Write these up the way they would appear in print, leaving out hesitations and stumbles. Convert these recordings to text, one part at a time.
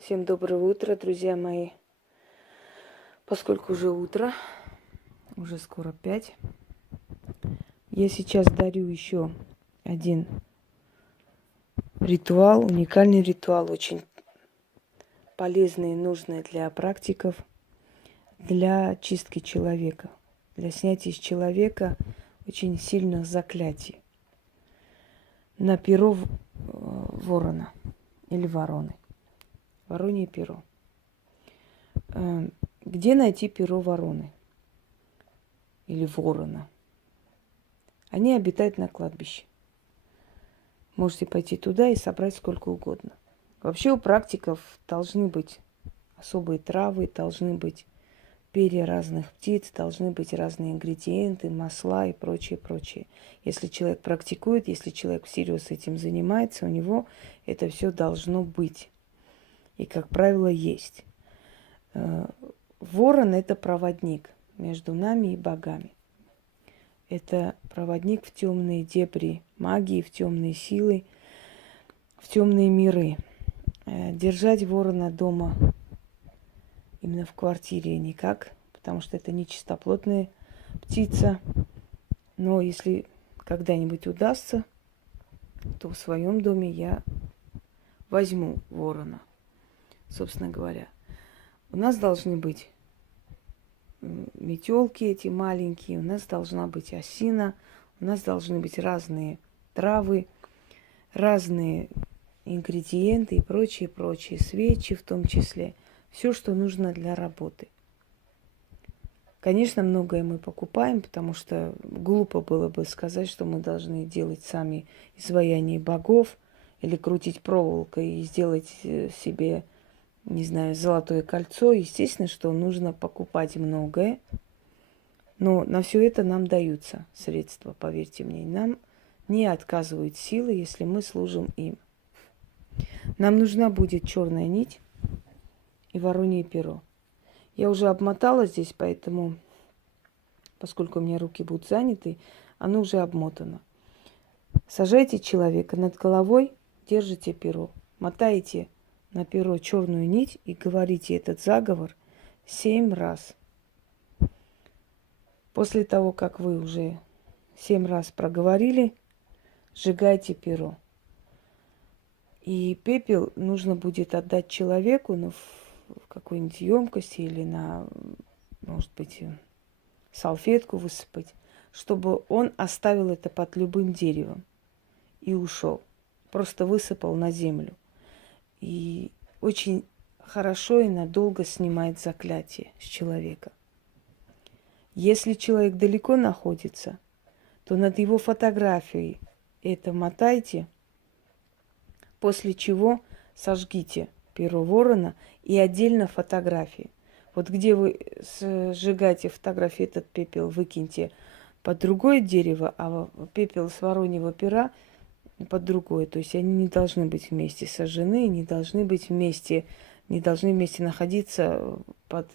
Всем доброе утро, друзья мои. Поскольку уже утро, уже скоро 5, я сейчас дарю еще один ритуал, уникальный ритуал, очень полезный и нужный для практиков, для чистки человека, для снятия из человека очень сильных заклятий на перо ворона или вороны. Воронье перо. Где найти перо вороны или ворона? Они обитают на кладбище. Можете пойти туда и собрать сколько угодно. Вообще у практиков должны быть особые травы, должны быть перья разных птиц, должны быть разные ингредиенты, масла и прочее, прочее. Если человек практикует, если человек всерьез этим занимается, у него это все должно быть. И, как правило, есть. Ворон – это проводник между нами и богами. Это проводник в темные дебри магии, в темные силы, в темные миры. Держать ворона дома, именно в квартире, никак, потому что это нечистоплотная птица. Но если когда-нибудь удастся, то в своем доме я возьму ворона, собственно говоря. У нас должны быть метелки эти маленькие, у нас должна быть осина, у нас должны быть разные травы, разные ингредиенты и прочее, прочее, свечи в том числе. Все, что нужно для работы. Конечно, многое мы покупаем, потому что глупо было бы сказать, что мы должны делать сами изваяние богов или крутить проволокой и сделать себе, не знаю, золотое кольцо. Естественно, что нужно покупать многое, но на все это нам даются средства, поверьте мне. Нам не отказывают силы, если мы служим им. Нам нужна будет черная нить и воронье перо. Я уже обмотала здесь, поэтому, поскольку у меня руки будут заняты, оно уже обмотано. Сажайте человека над головой, держите перо, мотаете на перо черную нить и говорите этот заговор 7 раз. После того, как вы уже 7 раз проговорили, сжигайте перо. И пепел нужно будет отдать человеку, ну, в какой-нибудь емкости или на, может быть, салфетку высыпать, чтобы он оставил это под любым деревом и ушел. Просто высыпал на землю. И очень хорошо и надолго снимает заклятие с человека. Если человек далеко находится, то над его фотографией это мотайте, после чего сожгите перо ворона и отдельно фотографии. Вот где вы сжигаете фотографии, этот пепел выкиньте под другое дерево, а пепел с вороньего пера под другое. То есть они не должны быть вместе сожжены, не должны быть вместе, не должны вместе находиться под,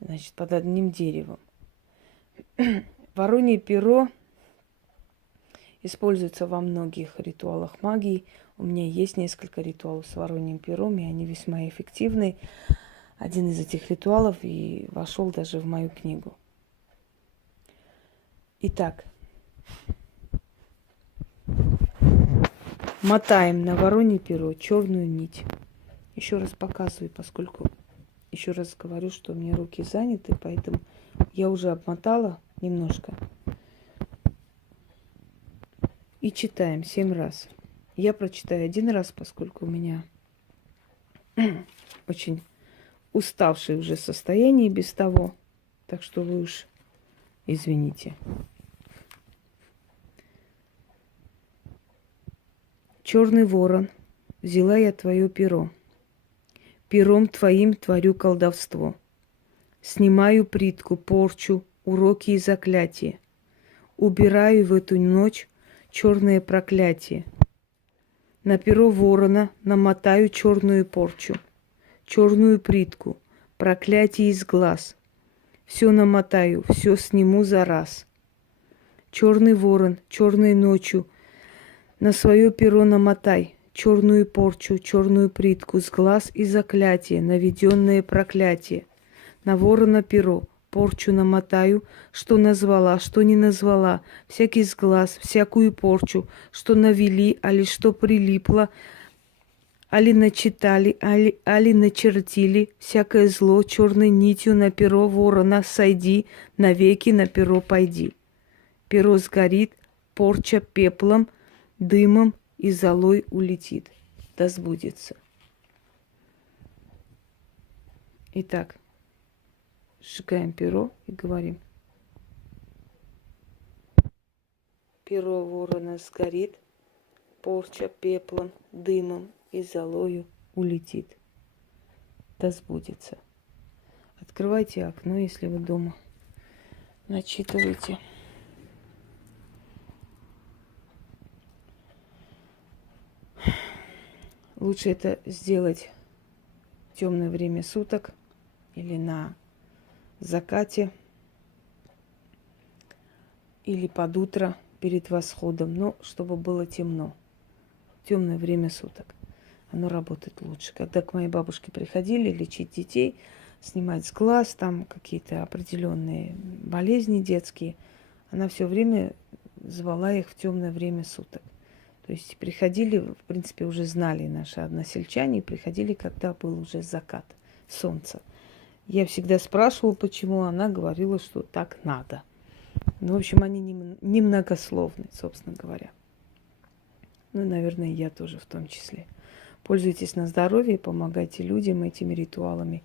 значит, под одним деревом. Воронье перо используется во многих ритуалах магии. У меня есть несколько ритуалов с вороньим пером, и они весьма эффективны. Один из этих ритуалов и вошел даже в мою книгу. Итак, мотаем на воронье перо черную нить. Еще раз показываю, поскольку еще раз говорю, что у меня руки заняты, поэтому я уже обмотала немножко. И читаем 7 раз. Я прочитаю 1 раз, поскольку у меня очень уставшее уже состояние без того. Так что вы уж извините. Черный ворон, взяла я твое перо. Пером твоим творю колдовство. Снимаю притку, порчу, уроки и заклятия. Убираю в эту ночь черное проклятие. На перо ворона намотаю черную порчу, черную притку, проклятие из глаз. Все намотаю, все сниму за раз. Черный ворон, черной ночью на свое перо намотай черную порчу, черную притку с глаз и заклятие, наведенное проклятие. На ворона перо порчу намотаю, что назвала, что не назвала, всякий сглаз, всякую порчу, что навели, али что прилипло, али начитали, али начертили, всякое зло черной нитью на перо ворона сойди, навеки на перо пойди. Перо сгорит, порча пеплом, дымом и золой улетит. Да сбудется. Итак, сжигаем перо и говорим. Перо ворона сгорит, порча пеплом, дымом и золою улетит. Да сбудется. Открывайте окно, если вы дома. Начитывайте. Лучше это сделать в темное время суток или на закате, или под утро перед восходом, но чтобы было темно. В темное время суток. Оно работает лучше. Когда к моей бабушке приходили лечить детей, снимать с глаз, там какие-то определенные болезни детские, она все время звала их в темное время суток. То есть приходили, в принципе, уже знали наши односельчане, приходили, когда был уже закат, солнце. Я всегда спрашивала, почему, она говорила, что так надо. Ну, в общем, они немногословны, собственно говоря. Ну, наверное, я тоже в том числе. Пользуйтесь на здоровье, помогайте людям этими ритуалами.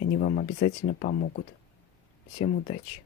Они вам обязательно помогут. Всем удачи!